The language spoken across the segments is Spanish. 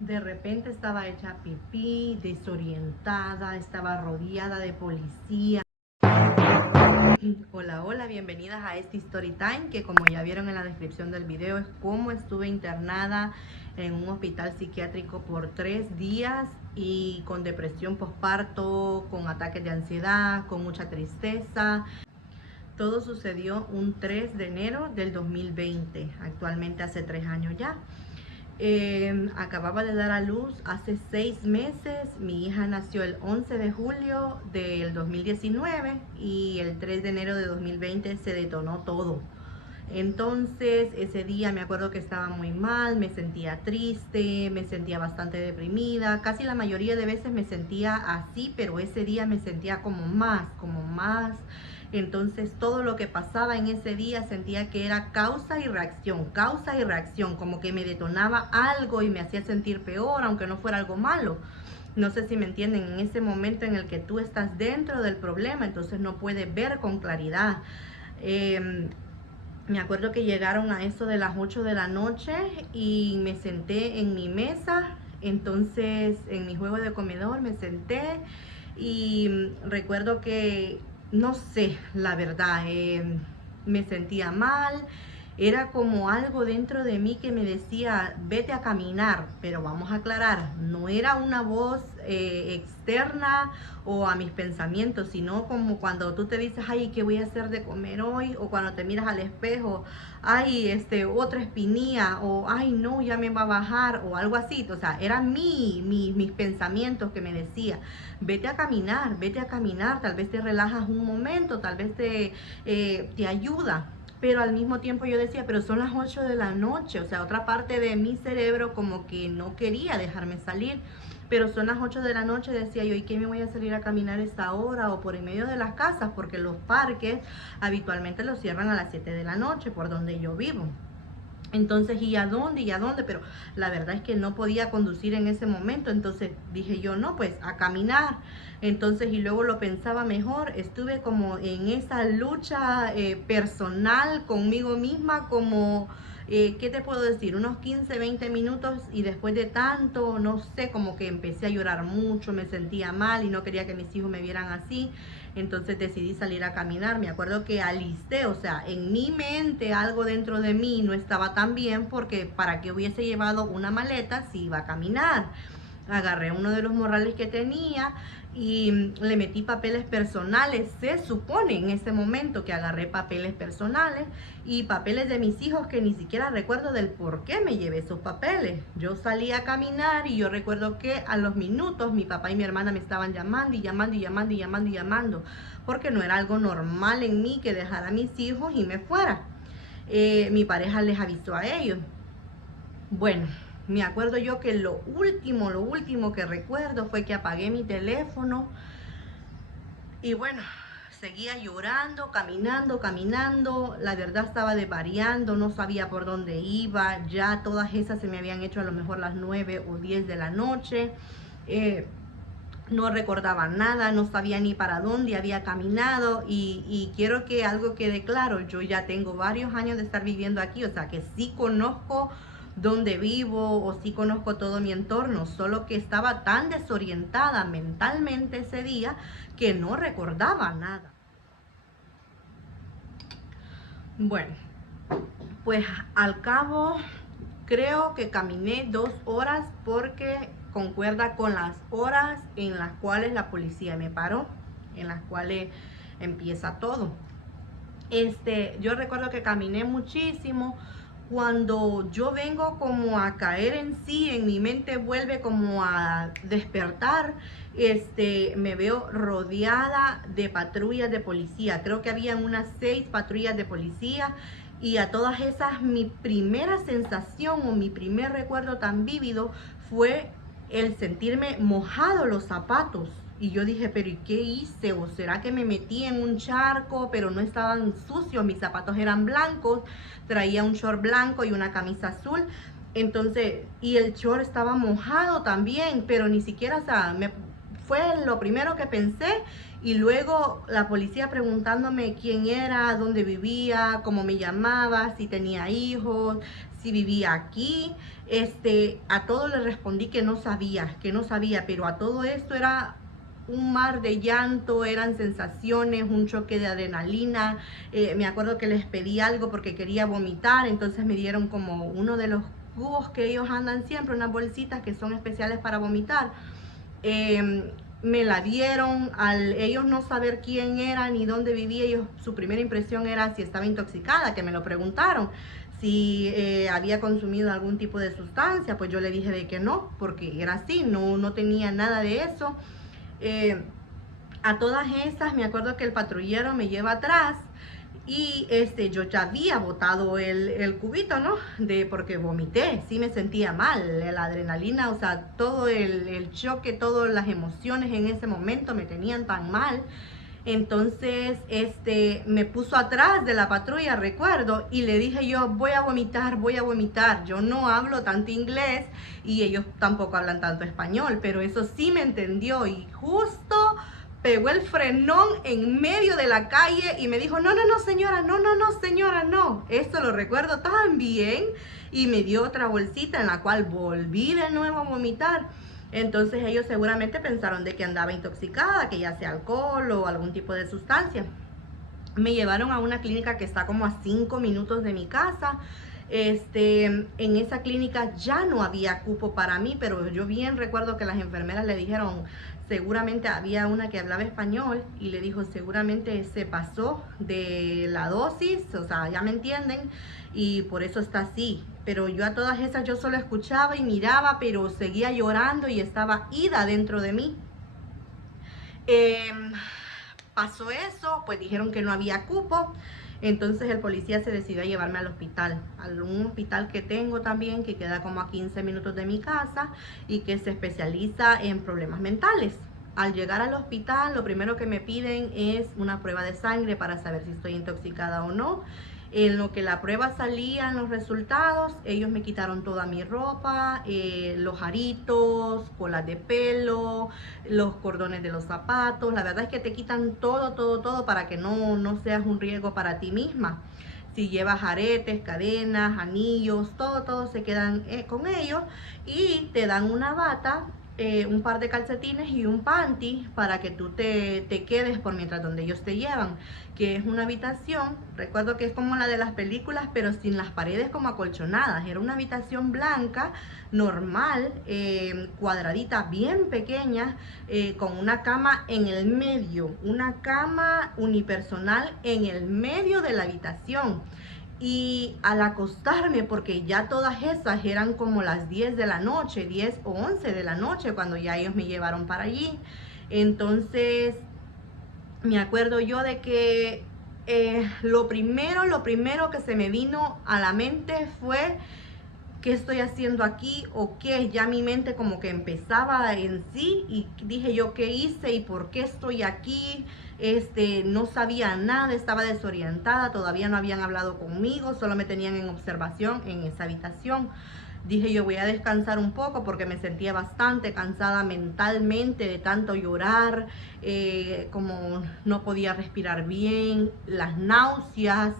De repente estaba hecha pipí, desorientada, estaba rodeada de policía. Hola, hola, bienvenidas a este Story Time, que como ya vieron en la descripción del video es cómo estuve internada en un hospital psiquiátrico por 3 días y con depresión postparto, con ataques de ansiedad, con mucha tristeza. Todo sucedió un 3 de enero del 2020, actualmente hace 3 años ya. Acababa de dar a luz hace 6 meses, mi hija nació el 11 de julio del 2019 y el 3 de enero de 2020 se detonó todo. Entonces ese día me acuerdo que estaba muy mal, me sentía triste, me sentía bastante deprimida, casi la mayoría de veces me sentía así, pero ese día me sentía como más. Entonces todo lo que pasaba en ese día sentía que era causa y reacción, como que me detonaba algo y me hacía sentir peor, aunque no fuera algo malo. No sé si me entienden, en ese momento en el que tú estás dentro del problema, entonces no puedes ver con claridad. Me acuerdo que llegaron a eso de las 8 de la noche y me senté en mi mesa, entonces en mi juego de comedor me senté y recuerdo que, no sé, la verdad, me sentía mal, era como algo dentro de mí que me decía, vete a caminar, pero vamos a aclarar, no era una voz externa o a mis pensamientos, sino como cuando tú te dices, ay, ¿qué voy a hacer de comer hoy? O cuando te miras al espejo, ay, otra espinilla, o ay, no, ya me va a bajar, o algo así. O sea, eran mis pensamientos que me decía, vete a caminar, tal vez te relajas un momento, tal vez te ayuda. Pero al mismo tiempo yo decía, pero son las 8 de la noche, o sea, otra parte de mi cerebro como que no quería dejarme salir. Pero son las 8 de la noche, decía yo, ¿y qué me voy a salir a caminar esta hora o por en medio de las casas? Porque los parques habitualmente los cierran a las 7 de la noche, por donde yo vivo. Entonces, ¿y a dónde? ¿Y a dónde? Pero la verdad es que no podía conducir en ese momento. Entonces dije yo, no, pues a caminar. Entonces, y luego lo pensaba mejor. Estuve como en esa lucha personal conmigo misma, como, ¿qué te puedo decir? Unos 15, 20 minutos y después de tanto, no sé, como que empecé a llorar mucho, me sentía mal y no quería que mis hijos me vieran así. Entonces decidí salir a caminar. Me acuerdo que alisté, o sea, en mi mente algo dentro de mí no estaba tan bien porque para que hubiese llevado una maleta si iba a caminar. Agarré uno de los morrales que tenía y le metí papeles personales. Se supone en ese momento que agarré papeles personales y papeles de mis hijos que ni siquiera recuerdo del por qué me llevé esos papeles. Yo salí a caminar y yo recuerdo que a los minutos mi papá y mi hermana me estaban llamando y llamando y llamando y llamando y llamando, porque no era algo normal en mí que dejara a mis hijos y me fuera. Mi pareja les avisó a ellos. Bueno, me acuerdo yo que lo último que recuerdo fue que apagué mi teléfono y bueno, seguía llorando, caminando. La verdad estaba desvariando, no sabía por dónde iba. Ya todas esas se me habían hecho a lo mejor las 9 o 10 de la noche. No recordaba nada, no sabía ni para dónde había caminado y quiero que algo quede claro, yo ya tengo varios años de estar viviendo aquí, o sea que sí conozco dónde vivo o sí conozco todo mi entorno, solo que estaba tan desorientada mentalmente ese día que no recordaba nada. Bueno, pues al cabo creo que caminé 2 horas porque concuerda con las horas en las cuales la policía me paró, en las cuales empieza todo. Yo recuerdo que caminé muchísimo. Cuando yo vengo como a caer en sí, en mi mente vuelve como a despertar, me veo rodeada de patrullas de policía. Creo que habían unas 6 patrullas de policía y a todas esas mi primera sensación o mi primer recuerdo tan vívido fue el sentirme mojado los zapatos. Y yo dije, pero ¿y qué hice? ¿O será que me metí en un charco, pero no estaban sucios? Mis zapatos eran blancos, traía un short blanco y una camisa azul. Entonces, y el short estaba mojado también, pero ni siquiera, o sea, fue lo primero que pensé. Y luego la policía preguntándome quién era, dónde vivía, cómo me llamaba, si tenía hijos, si vivía aquí. A todo le respondí que no sabía, pero a todo esto era un mar de llanto, eran sensaciones, un choque de adrenalina. Me acuerdo que les pedí algo porque quería vomitar, entonces me dieron como uno de los cubos que ellos andan siempre, unas bolsitas que son especiales para vomitar. Me la dieron. Al ellos no saber quién era ni dónde vivía, ellos, su primera impresión era si estaba intoxicada, que me lo preguntaron, si había consumido algún tipo de sustancia. Pues yo le dije de que no, porque era así, no tenía nada de eso. A todas esas me acuerdo que el patrullero me lleva atrás y yo ya había botado el cubito, ¿no? Porque vomité, sí me sentía mal, la adrenalina, o sea, todo el choque, todas las emociones en ese momento me tenían tan mal. Entonces, me puso atrás de la patrulla, recuerdo, y le dije yo, voy a vomitar, voy a vomitar. Yo no hablo tanto inglés y ellos tampoco hablan tanto español, pero eso sí me entendió y justo pegó el frenón en medio de la calle y me dijo, no, no, no, señora, no, no, no, señora, no. Esto lo recuerdo tan bien, y me dio otra bolsita en la cual volví de nuevo a vomitar. Entonces ellos seguramente pensaron de que andaba intoxicada, que ya sea alcohol o algún tipo de sustancia. Me llevaron a una clínica que está como a 5 minutos de mi casa. En esa clínica ya no había cupo para mí, pero yo bien recuerdo que las enfermeras le dijeron, seguramente había una que hablaba español, y le dijo, seguramente se pasó de la dosis, o sea, ya me entienden, y por eso está así. Pero yo a todas esas yo solo escuchaba y miraba, pero seguía llorando y estaba ida dentro de mí. Pasó eso, pues dijeron que no había cupo. Entonces el policía se decidió a llevarme al hospital, a un hospital que tengo también, que queda como a 15 minutos de mi casa y que se especializa en problemas mentales. Al llegar al hospital, lo primero que me piden es una prueba de sangre para saber si estoy intoxicada o no. En lo que la prueba salían los resultados, ellos me quitaron toda mi ropa, los aritos, colas de pelo, los cordones de los zapatos. La verdad es que te quitan todo, todo, todo para que no seas un riesgo para ti misma. Si llevas aretes, cadenas, anillos, todo se quedan con ellos, y te dan una bata, un par de calcetines y un panty para que tú te quedes por mientras donde ellos te llevan, que es una habitación, recuerdo que es como la de las películas, pero sin las paredes como acolchonadas. Era una habitación blanca, normal, cuadradita, bien pequeña, con una cama en el medio, una cama unipersonal en el medio de la habitación. Y al acostarme, porque ya todas esas eran como las 10 de la noche, 10 o 11 de la noche, cuando ya ellos me llevaron para allí. Entonces, me acuerdo yo de que lo primero que se me vino a la mente fue, ¿qué estoy haciendo aquí? O qué, ya mi mente como que empezaba en sí, y dije yo, ¿qué hice y por qué estoy aquí? No sabía nada, estaba desorientada, todavía no habían hablado conmigo, solo me tenían en observación en esa habitación. Dije yo, voy a descansar un poco porque me sentía bastante cansada mentalmente de tanto llorar, como no podía respirar bien, las náuseas.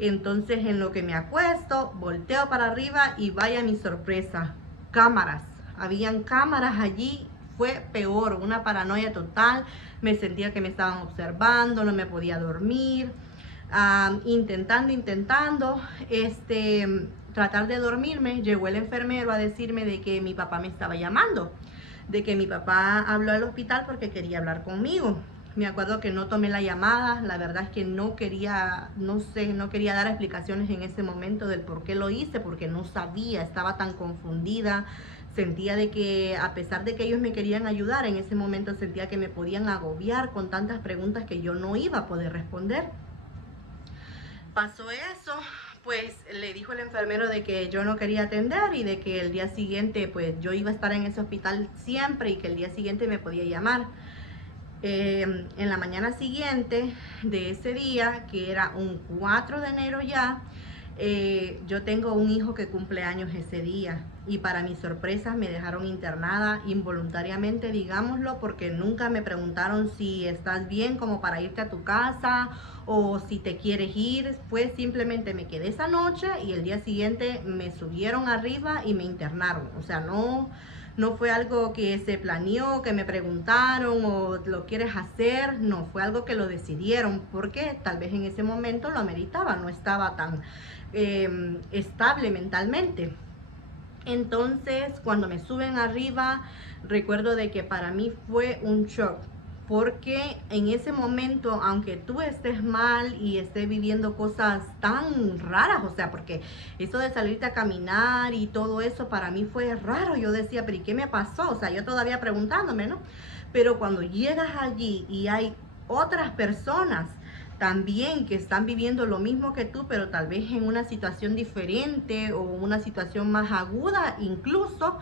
Entonces en lo que me acuesto, volteo para arriba y vaya mi sorpresa, cámaras. Habían cámaras allí, fue peor, una paranoia total. Me sentía que me estaban observando, no me podía dormir. Intentando tratar de dormirme, llegó el enfermero a decirme de que mi papá me estaba llamando, de que mi papá habló al hospital porque quería hablar conmigo. Me acuerdo que no tomé la llamada, la verdad es que no quería dar explicaciones en ese momento del por qué lo hice, porque no sabía, estaba tan confundida. Sentía de que a pesar de que ellos me querían ayudar, en ese momento sentía que me podían agobiar con tantas preguntas que yo no iba a poder responder. Pasó eso, pues le dijo el enfermero de que yo no quería atender y de que el día siguiente pues yo iba a estar en ese hospital siempre y que el día siguiente me podía llamar. En la mañana siguiente de ese día, que era un 4 de enero ya, Yo tengo un hijo que cumple años ese día y para mi sorpresa me dejaron internada involuntariamente, digámoslo, porque nunca me preguntaron si estás bien como para irte a tu casa o si te quieres ir. Pues simplemente me quedé esa noche y el día siguiente me subieron arriba y me internaron. O sea, no fue algo que se planeó, que me preguntaron o lo quieres hacer, no, fue algo que lo decidieron porque tal vez en ese momento lo ameritaba, no estaba tan estable mentalmente. Entonces, cuando me suben arriba, recuerdo de que para mí fue un shock, porque en ese momento, aunque tú estés mal y estés viviendo cosas tan raras, o sea, porque eso de salirte a caminar y todo eso para mí fue raro. Yo decía, pero ¿y qué me pasó? O sea, yo todavía preguntándome, ¿no? Pero cuando llegas allí y hay otras personas también que están viviendo lo mismo que tú, pero tal vez en una situación diferente o una situación más aguda incluso,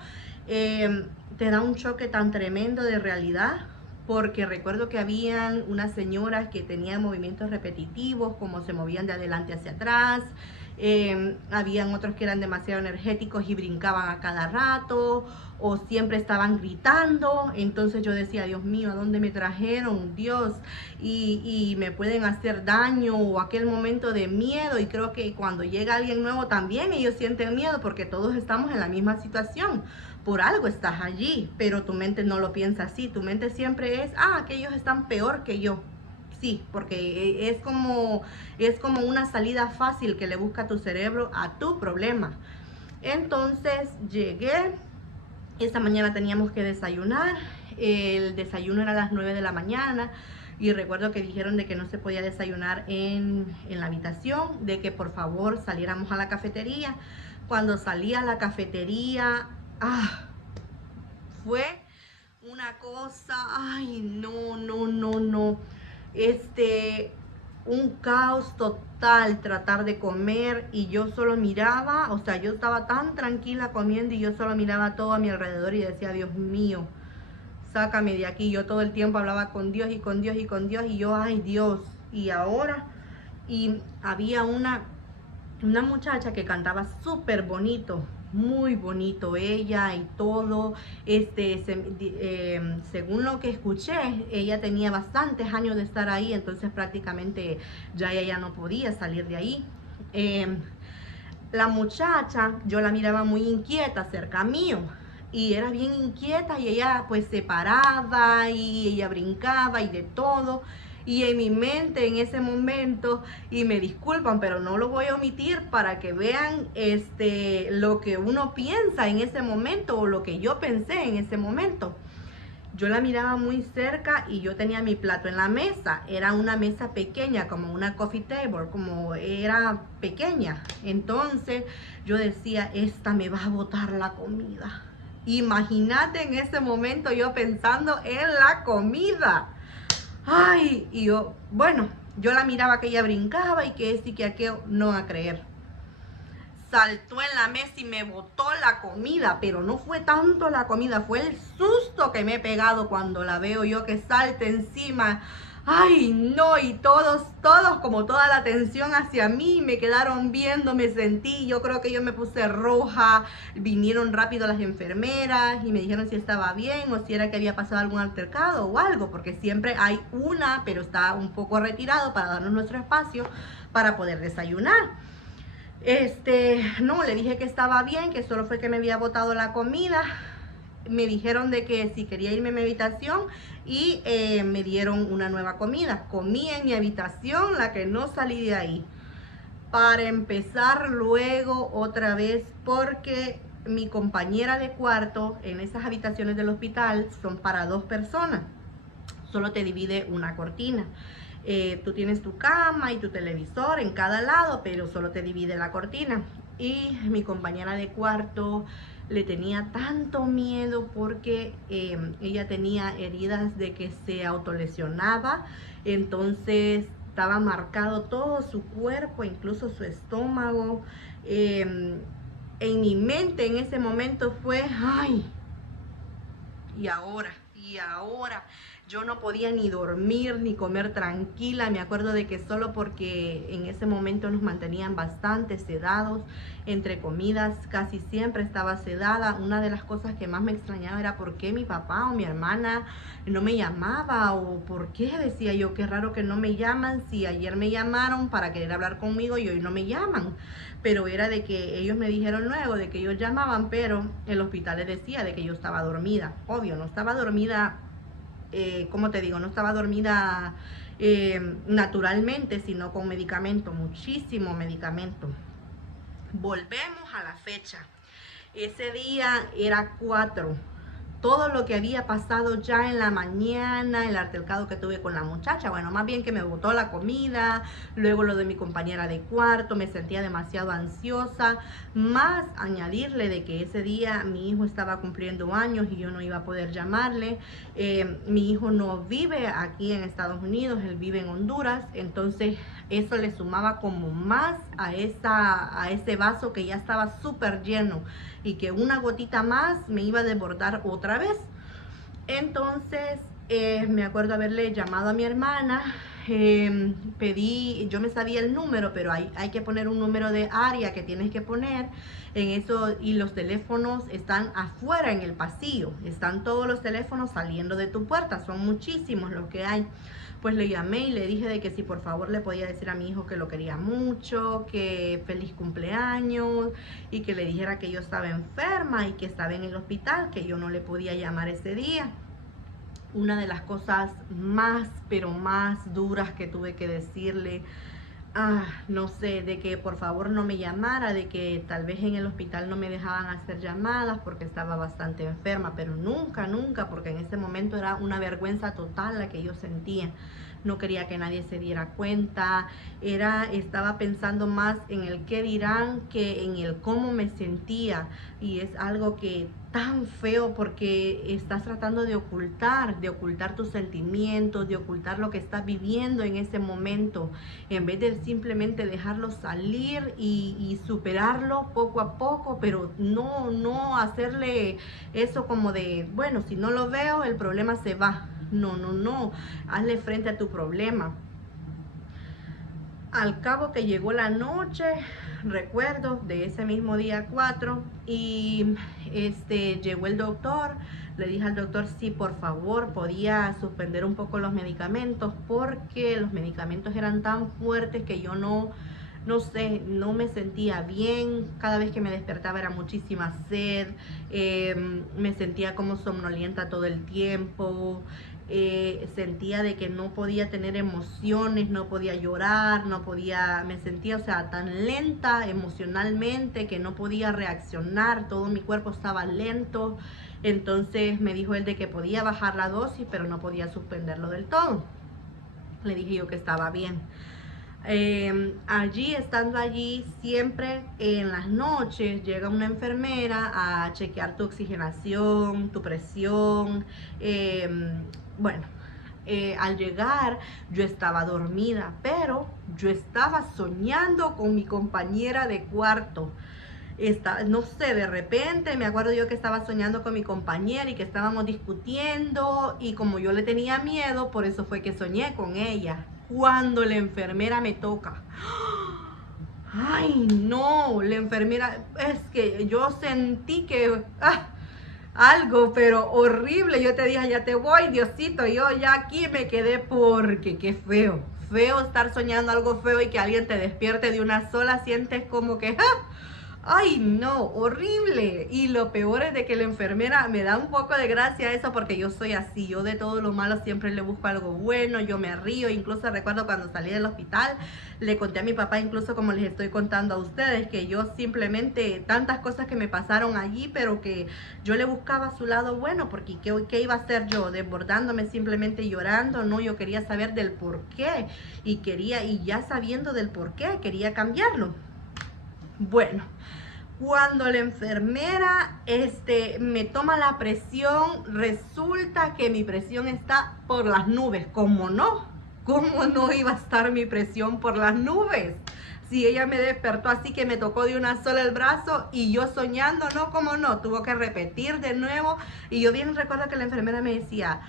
te da un choque tan tremendo de realidad. Porque recuerdo que habían unas señoras que tenían movimientos repetitivos, como se movían de adelante hacia atrás. Habían otros que eran demasiado energéticos y brincaban a cada rato o siempre estaban gritando. Entonces yo decía, Dios mío, ¿a dónde me trajeron? Dios, y me pueden hacer daño, o aquel momento de miedo. Y creo que cuando llega alguien nuevo también ellos sienten miedo porque todos estamos en la misma situación. Por algo estás allí, pero tu mente no lo piensa así. Tu mente siempre es, que ellos están peor que yo. Sí, porque es como una salida fácil que le busca tu cerebro a tu problema. Entonces llegué, esta mañana teníamos que desayunar, el desayuno era a las 9 de la mañana y recuerdo que dijeron de que no se podía desayunar en la habitación, de que por favor saliéramos a la cafetería. Cuando salí a la cafetería, fue una cosa, ay, no, no, no, no, un caos total tratar de comer y yo solo miraba, o sea, yo estaba tan tranquila comiendo y yo solo miraba todo a mi alrededor y decía, Dios mío, sácame de aquí. Yo todo el tiempo hablaba con Dios y con Dios y con Dios y yo, ay Dios, y ahora, y había una muchacha que cantaba súper bonito, muy bonito ella y todo. Según lo que escuché, ella tenía bastantes años de estar ahí, entonces prácticamente ya ella no podía salir de ahí. La muchacha, yo la miraba muy inquieta cerca mío y era bien inquieta y ella pues se paraba y ella brincaba y de todo. Y en mi mente en ese momento, y me disculpan, pero no lo voy a omitir para que vean lo que uno piensa en ese momento o lo que yo pensé en ese momento. Yo la miraba muy cerca y yo tenía mi plato en la mesa. Era una mesa pequeña, como una coffee table, como era pequeña. Entonces yo decía, esta me va a botar la comida. Imagínate en ese momento yo pensando en la comida. Ay, y yo, bueno, yo la miraba que ella brincaba y que esto y que aquello, no a creer. Saltó en la mesa y me botó la comida, pero no fue tanto la comida, fue el susto que me he pegado cuando la veo yo que salta encima. Ay, no, y todos, como toda la atención hacia mí, me quedaron viendo, me sentí, yo creo que yo me puse roja, vinieron rápido las enfermeras y me dijeron si estaba bien o si era que había pasado algún altercado o algo, porque siempre hay una, pero está un poco retirado para darnos nuestro espacio para poder desayunar. No, le dije que estaba bien, que solo fue que me había botado la comida. Me dijeron de que si quería irme a mi habitación y me dieron una nueva comida. Comí en mi habitación, la que no salí de ahí. Para empezar luego otra vez, porque mi compañera de cuarto en esas habitaciones del hospital son para 2 personas. Solo te divide una cortina. Tú tienes tu cama y tu televisor en cada lado, pero solo te divide la cortina. Y mi compañera de cuarto le tenía tanto miedo porque ella tenía heridas de que se autolesionaba, entonces estaba marcado todo su cuerpo, incluso su estómago. En mi mente en ese momento fue, ay, y ahora, Yo no podía ni dormir ni comer tranquila. Me acuerdo de que solo porque en ese momento nos mantenían bastante sedados, entre comidas casi siempre estaba sedada. Una de las cosas que más me extrañaba era por qué mi papá o mi hermana no me llamaba, o por qué decía yo, qué raro que no me llaman, si ayer me llamaron para querer hablar conmigo y hoy no me llaman. Pero era de que ellos me dijeron luego de que ellos llamaban, pero el hospital les decía de que yo estaba dormida. Obvio, no estaba dormida, como te digo, no estaba dormida naturalmente, sino con medicamento, muchísimo medicamento. Volvemos a la fecha. Ese día era 4. Todo lo que había pasado ya en la mañana, el altercado que tuve con la muchacha, bueno, más bien que me botó la comida, luego lo de mi compañera de cuarto, me sentía demasiado ansiosa, más añadirle de que ese día mi hijo estaba cumpliendo años y yo no iba a poder llamarle. Mi hijo no vive aquí en Estados Unidos, él vive en Honduras, entonces eso le sumaba como más a ese vaso que ya estaba súper lleno y que una gotita más me iba a desbordar otra vez. Entonces me acuerdo haberle llamado a mi hermana, pedí, yo me sabía el número, pero hay que poner un número de área que tienes que poner en eso, y los teléfonos están afuera en el pasillo, están todos los teléfonos saliendo de tu puerta, son muchísimos los que hay. Pues le llamé y le dije de que si por favor le podía decir a mi hijo que lo quería mucho, que feliz cumpleaños, y que le dijera que yo estaba enferma y que estaba en el hospital, que yo no le podía llamar ese día. Una de las cosas más, pero más duras que tuve que decirle, no sé, de que por favor no me llamara, de que tal vez en el hospital no me dejaban hacer llamadas porque estaba bastante enferma, pero nunca, nunca, porque en ese momento era una vergüenza total la que yo sentía. No quería que nadie se diera cuenta, estaba pensando más en el qué dirán que en el cómo me sentía, y es algo que tan feo porque estás tratando de ocultar tus sentimientos, de ocultar lo que estás viviendo en ese momento, en vez de simplemente dejarlo salir y superarlo poco a poco, pero no hacerle eso como de, bueno, si no lo veo, el problema se va. No, hazle frente a tu problema. Al cabo que llegó la noche, recuerdo, de ese mismo día 4, y llegó el doctor. Le dije al doctor si por favor podía suspender un poco los medicamentos, porque los medicamentos eran tan fuertes que yo no sé, no me sentía bien. Cada vez que me despertaba era muchísima sed, me sentía como somnolienta todo el tiempo, sentía de que no podía tener emociones, no podía llorar, me sentía, o sea, tan lenta emocionalmente que no podía reaccionar, todo mi cuerpo estaba lento. Entonces me dijo él de que podía bajar la dosis, pero no podía suspenderlo del todo. Le dije yo que estaba bien. Estando allí, siempre en las noches llega una enfermera a chequear tu oxigenación, tu presión. Al llegar yo estaba dormida, pero yo estaba soñando con mi compañera de cuarto. No sé, de repente me acuerdo yo que estaba soñando con mi compañera y que estábamos discutiendo, y como yo le tenía miedo, por eso fue que soñé con ella. Cuando la enfermera me toca, ay no, la enfermera, es que yo sentí que algo, pero horrible. Yo te dije, ya te voy, Diosito, yo ya aquí me quedé, porque qué feo estar soñando algo feo y que alguien te despierte de una sola. Sientes como que ay no, horrible. Y lo peor es de que la enfermera, me da un poco de gracia eso, porque yo soy así, yo de todo lo malo siempre le busco algo bueno, yo me río. Incluso recuerdo cuando salí del hospital, le conté a mi papá, incluso como les estoy contando a ustedes, que yo simplemente, tantas cosas que me pasaron allí, pero que yo le buscaba su lado bueno, porque ¿qué iba a hacer yo? Desbordándome, simplemente llorando. No, yo quería saber del por qué, y ya sabiendo del por qué, quería cambiarlo. Bueno, cuando la enfermera me toma la presión, resulta que mi presión está por las nubes. ¿Cómo no iba a estar mi presión por las nubes? Si ella me despertó así, que me tocó de una sola el brazo, y yo soñando, no, cómo no, tuvo que repetir de nuevo. Y yo bien recuerdo que la enfermera me decía,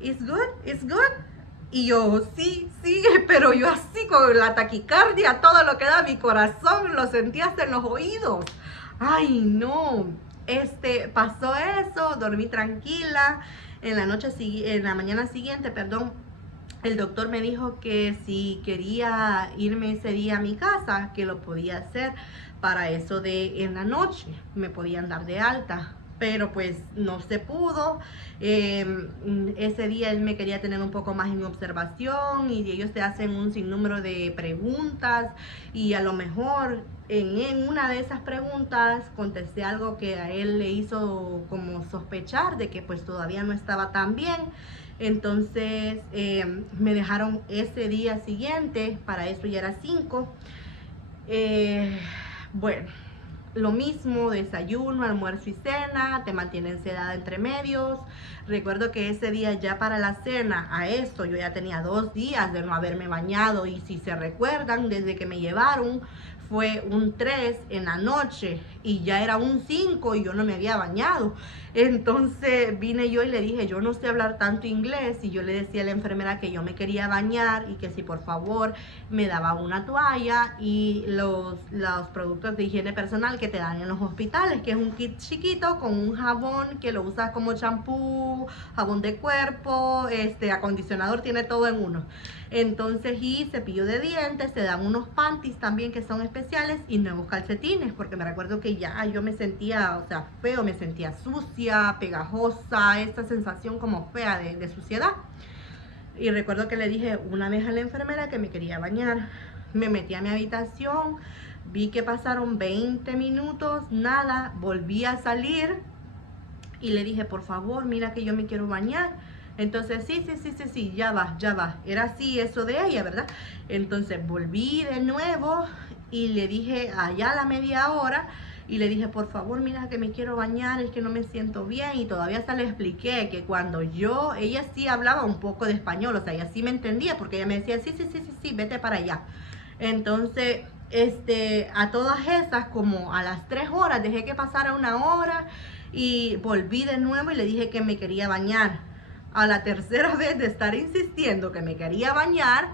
It's good, it's good. Y yo, sí, sí, pero yo así con la taquicardia, todo lo que da mi corazón, lo sentía hasta en los oídos. Ay, no. Pasó eso, dormí tranquila. En la mañana siguiente, perdón, el doctor me dijo que si quería irme ese día a mi casa, que lo podía hacer para eso de en la noche. Me podían dar de alta, pero pues no se pudo. Ese día él me quería tener un poco más en observación y ellos te hacen un sinnúmero de preguntas y a lo mejor en una de esas preguntas contesté algo que a él le hizo como sospechar de que pues todavía no estaba tan bien. Entonces me dejaron ese día siguiente, para eso ya era 5. Bueno, lo mismo, desayuno, almuerzo y cena, te mantienen sedada entre medios. Recuerdo que ese día ya para la cena, a esto yo ya tenía 2 días de no haberme bañado y si se recuerdan, desde que me llevaron fue un 3 en la noche y ya era un 5 y yo no me había bañado. Entonces vine yo y le dije, yo no sé hablar tanto inglés, y yo le decía a la enfermera que yo me quería bañar y que si por favor me daba una toalla y los productos de higiene personal que te dan en los hospitales, que es un kit chiquito con un jabón que lo usas como champú, jabón de cuerpo, acondicionador, tiene todo en uno. Entonces, y cepillo de dientes, te dan unos panties también que son especiales y nuevos calcetines, porque me recuerdo que ya yo me sentía, o sea, feo, me sentía sucia, pegajosa, esta sensación como fea de suciedad. Y recuerdo que le dije una vez a la enfermera que me quería bañar. Me metí a mi habitación, vi que pasaron 20 minutos, nada, volví a salir y le dije, por favor, mira que yo me quiero bañar. Entonces, sí, ya va. Era así eso de ella, ¿verdad? Entonces volví de nuevo y le dije allá a la media hora, y le dije, por favor, mira que me quiero bañar, es que no me siento bien. Y todavía hasta le expliqué que cuando ella sí hablaba un poco de español, o sea, ella sí me entendía, porque ella me decía, sí, vete para allá. Entonces, a todas esas, como a las 3 horas, dejé que pasara una hora y volví de nuevo y le dije que me quería bañar. A la tercera vez de estar insistiendo que me quería bañar,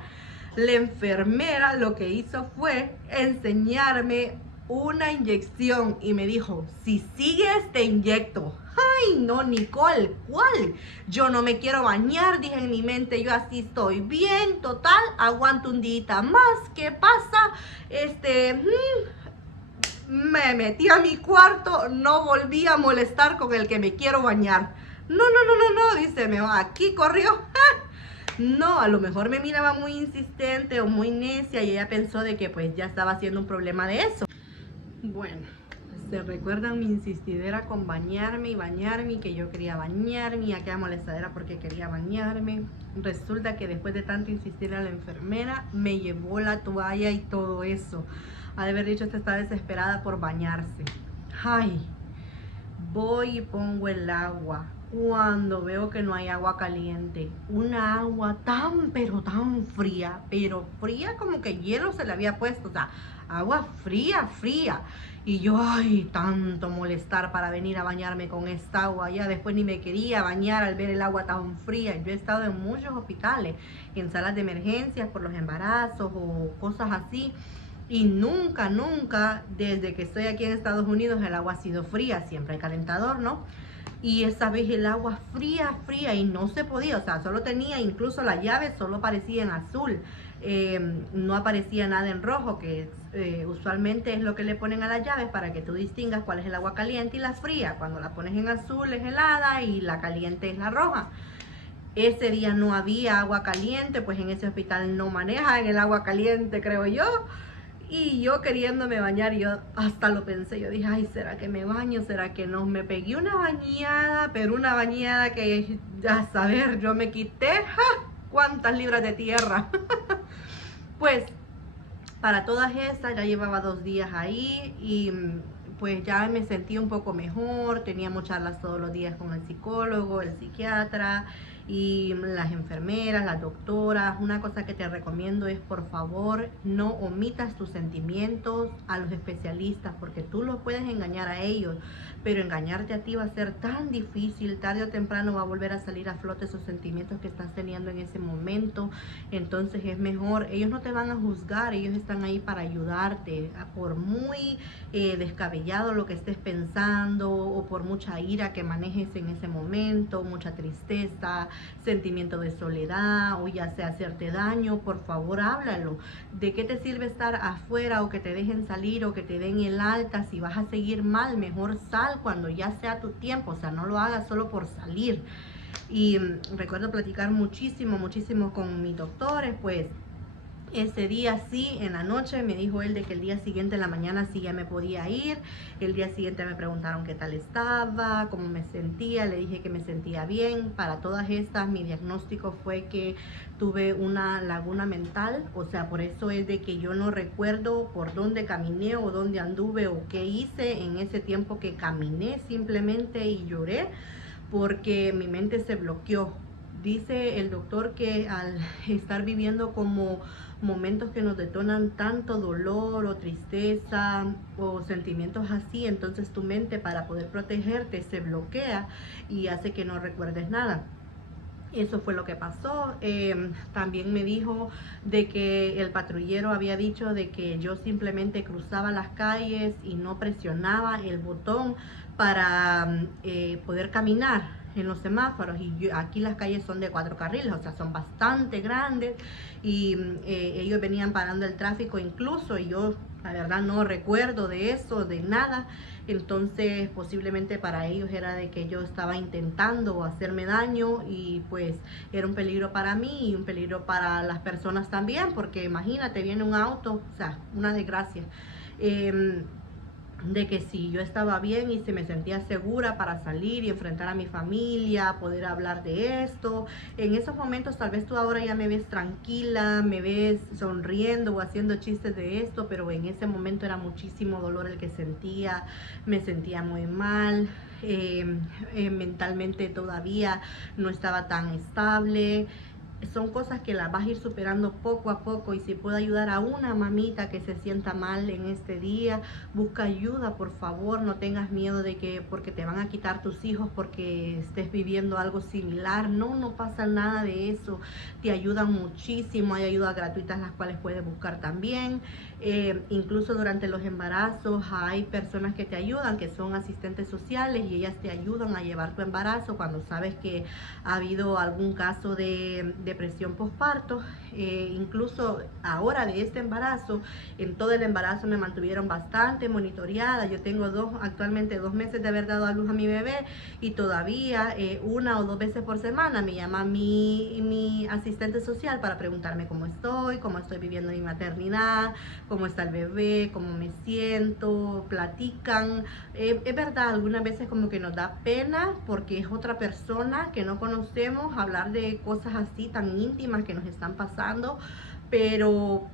la enfermera lo que hizo fue enseñarme una inyección y me dijo, si sigues te inyecto. Ay, no, Nicole, ¿cuál? Yo no me quiero bañar, dije en mi mente, yo así estoy bien, total, aguanto un día más, ¿qué pasa? Me metí a mi cuarto, no volví a molestar con el que me quiero bañar. No, dice, me va, aquí corrió. No, a lo mejor me miraba muy insistente o muy necia y ella pensó de que pues ya estaba haciendo un problema de eso. Bueno, ¿se recuerdan mi insistidera con bañarme y que yo quería bañarme y aquella molestadera porque quería bañarme? Resulta que después de tanto insistir a la enfermera, me llevó la toalla y todo eso. Ha de haber dicho, esta está desesperada por bañarse. Ay, voy y pongo el agua. Cuando veo que no hay agua caliente, una agua tan pero tan fría, pero fría como que hielo se le había puesto, o sea, agua fría. Y yo, ay, tanto molestar para venir a bañarme con esta agua. Ya después ni me quería bañar al ver el agua tan fría. Yo he estado en muchos hospitales, en salas de emergencias por los embarazos o cosas así. Y nunca, desde que estoy aquí en Estados Unidos, el agua ha sido fría. Siempre hay calentador, ¿no? Y esa vez el agua fría y no se podía, o sea, solo tenía, incluso la llave solo aparecía en azul, no aparecía nada en rojo, que usualmente es lo que le ponen a las llaves para que tú distingas cuál es el agua caliente y la fría. Cuando la pones en azul es helada y la caliente es la roja. Ese día no había agua caliente, pues en ese hospital no manejan el agua caliente, creo yo. Y yo queriéndome bañar, yo hasta lo pensé, yo dije, ay, ¿será que me baño? ¿Será que no? Me pegué una bañada, pero una bañada que, a saber, yo me quité, ¡ja! ¿Cuántas libras de tierra? Pues, para todas estas, ya llevaba 2 días ahí y pues ya me sentí un poco mejor, teníamos charlas todos los días con el psicólogo, el psiquiatra y las enfermeras, las doctoras. Una cosa que te recomiendo es, por favor, no omitas tus sentimientos a los especialistas, porque tú los puedes engañar a ellos, pero engañarte a ti va a ser tan difícil. Tarde o temprano va a volver a salir a flote esos sentimientos que estás teniendo en ese momento. Entonces es mejor, ellos no te van a juzgar, ellos están ahí para ayudarte. Por muy descabellado lo que estés pensando, o por mucha ira que manejes en ese momento, mucha tristeza, sentimiento de soledad, o ya sea hacerte daño, por favor háblalo. ¿De qué te sirve estar afuera o que te dejen salir o que te den el alta? Si vas a seguir mal, mejor sal cuando ya sea tu tiempo. O sea, no lo hagas solo por salir. Y recuerdo platicar muchísimo con mis doctores. Pues ese día sí, en la noche me dijo él de que el día siguiente en la mañana sí ya me podía ir. El día siguiente me preguntaron qué tal estaba, cómo me sentía. Le dije que me sentía bien. Para todas estas, mi diagnóstico fue que tuve una laguna mental. O sea, por eso es de que yo no recuerdo por dónde caminé o dónde anduve o qué hice en ese tiempo que caminé simplemente y lloré, porque mi mente se bloqueó. Dice el doctor que al estar viviendo como momentos que nos detonan tanto dolor o tristeza o sentimientos así, entonces tu mente, para poder protegerte, se bloquea y hace que no recuerdes nada. Eso fue lo que pasó. También me dijo de que el patrullero había dicho de que yo simplemente cruzaba las calles y no presionaba el botón para poder caminar en los semáforos. Y aquí las calles son de 4 carriles, o sea, son bastante grandes, y ellos venían parando el tráfico incluso, y yo la verdad no recuerdo de eso, de nada. Entonces posiblemente para ellos era de que yo estaba intentando hacerme daño, y pues era un peligro para mí y un peligro para las personas también, porque imagínate, viene un auto, o sea, una desgracia. De que si yo estaba bien y se me sentía segura para salir y enfrentar a mi familia, poder hablar de esto. En esos momentos tal vez tú ahora ya me ves tranquila, me ves sonriendo o haciendo chistes de esto, pero en ese momento era muchísimo dolor el que sentía. Me sentía muy mal, mentalmente todavía no estaba tan estable. Son cosas que las vas a ir superando poco a poco, y si puedo ayudar a una mamita que se sienta mal en este día, busca ayuda, por favor. No tengas miedo de que porque te van a quitar tus hijos porque estés viviendo algo similar. No, no pasa nada de eso. Te ayudan muchísimo, hay ayudas gratuitas las cuales puedes buscar también. Incluso durante los embarazos hay personas que te ayudan, que son asistentes sociales, y ellas te ayudan a llevar tu embarazo cuando sabes que ha habido algún caso de depresión postparto. Incluso ahora de este embarazo, en todo el embarazo me mantuvieron bastante monitoreada. Yo tengo actualmente 2 meses de haber dado a luz a mi bebé, y todavía 1 o 2 veces por semana me llama mi asistente social para preguntarme cómo estoy viviendo mi maternidad, cómo está el bebé, cómo me siento, platican. Es verdad, algunas veces como que nos da pena porque es otra persona que no conocemos, hablar de cosas así tan íntimas que nos están pasando, pero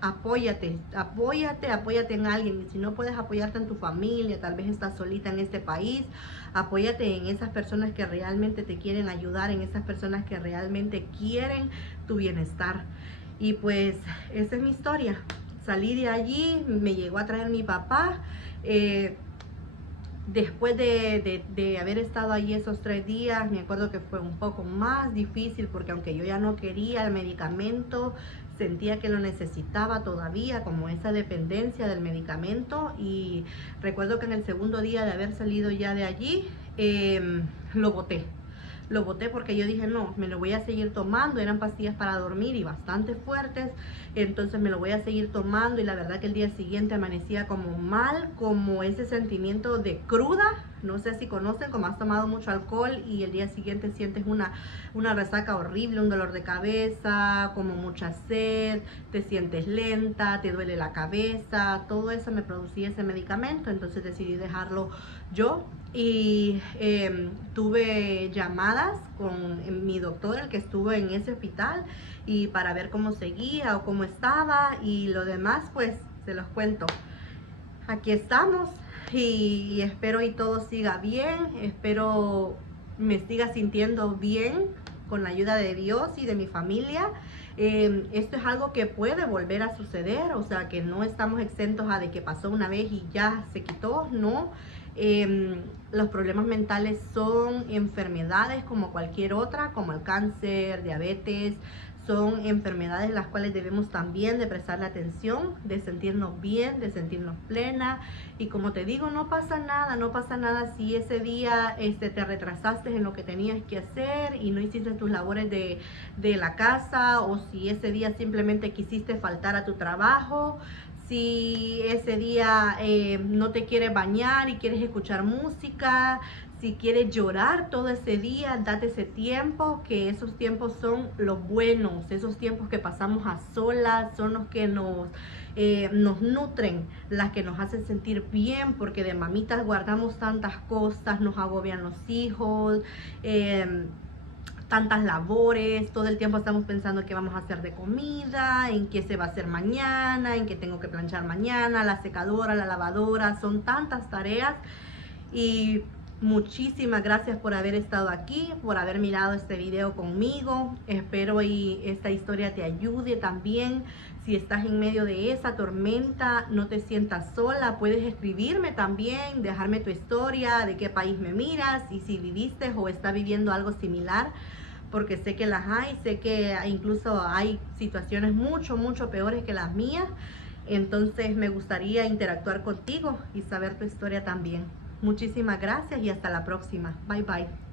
apóyate en alguien. Y si no puedes apoyarte en tu familia, tal vez estás solita en este país, apóyate en esas personas que realmente te quieren ayudar, en esas personas que realmente quieren tu bienestar. Y pues esa es mi historia. Salí de allí, me llegó a traer mi papá. Después de haber estado allí esos 3 días, me acuerdo que fue un poco más difícil, porque aunque yo ya no quería el medicamento, sentía que lo necesitaba todavía, como esa dependencia del medicamento. Y recuerdo que en el segundo día de haber salido ya de allí, lo boté. Lo boté porque yo dije, no, me lo voy a seguir tomando. Eran pastillas para dormir y bastante fuertes, entonces me lo voy a seguir tomando. Y la verdad que el día siguiente amanecía como mal, como ese sentimiento de cruda. No sé si conocen, como has tomado mucho alcohol y el día siguiente sientes una resaca horrible, un dolor de cabeza, como mucha sed, te sientes lenta, te duele la cabeza. Todo eso me producía ese medicamento, entonces decidí dejarlo yo. Y tuve llamadas con mi doctor, el que estuvo en ese hospital, y para ver cómo seguía o cómo estaba, y lo demás pues se los cuento. aquí estamos y espero y todo siga bien, espero me siga sintiendo bien con la ayuda de Dios y de mi familia. Esto es algo que puede volver a suceder, o sea que no estamos exentos a de que pasó una vez y ya se quitó, no. Los problemas mentales son enfermedades como cualquier otra, como el cáncer, diabetes, son enfermedades las cuales debemos también de prestarle atención, de sentirnos bien, de sentirnos plena. Y como te digo, no pasa nada, no pasa nada si ese día te retrasaste en lo que tenías que hacer y no hiciste tus labores de la casa, o si ese día simplemente quisiste faltar a tu trabajo. Si ese día no te quieres bañar y quieres escuchar música, si quieres llorar todo ese día, date ese tiempo, que esos tiempos son los buenos, esos tiempos que pasamos a solas son los que nos nutren, las que nos hacen sentir bien, porque de mamitas guardamos tantas cosas, nos agobian los hijos, tantas labores, todo el tiempo estamos pensando qué vamos a hacer de comida, en qué se va a hacer mañana, en qué tengo que planchar mañana, la secadora, la lavadora, son tantas tareas. Y muchísimas gracias por haber estado aquí, por haber mirado este video conmigo. Espero y esta historia te ayude también. Si estás en medio de esa tormenta, no te sientas sola. Puedes escribirme también, dejarme tu historia, de qué país me miras y si viviste o estás viviendo algo similar, porque sé que las hay, sé que incluso hay situaciones mucho peores que las mías. Entonces me gustaría interactuar contigo y saber tu historia también. Muchísimas gracias y hasta la próxima. Bye bye.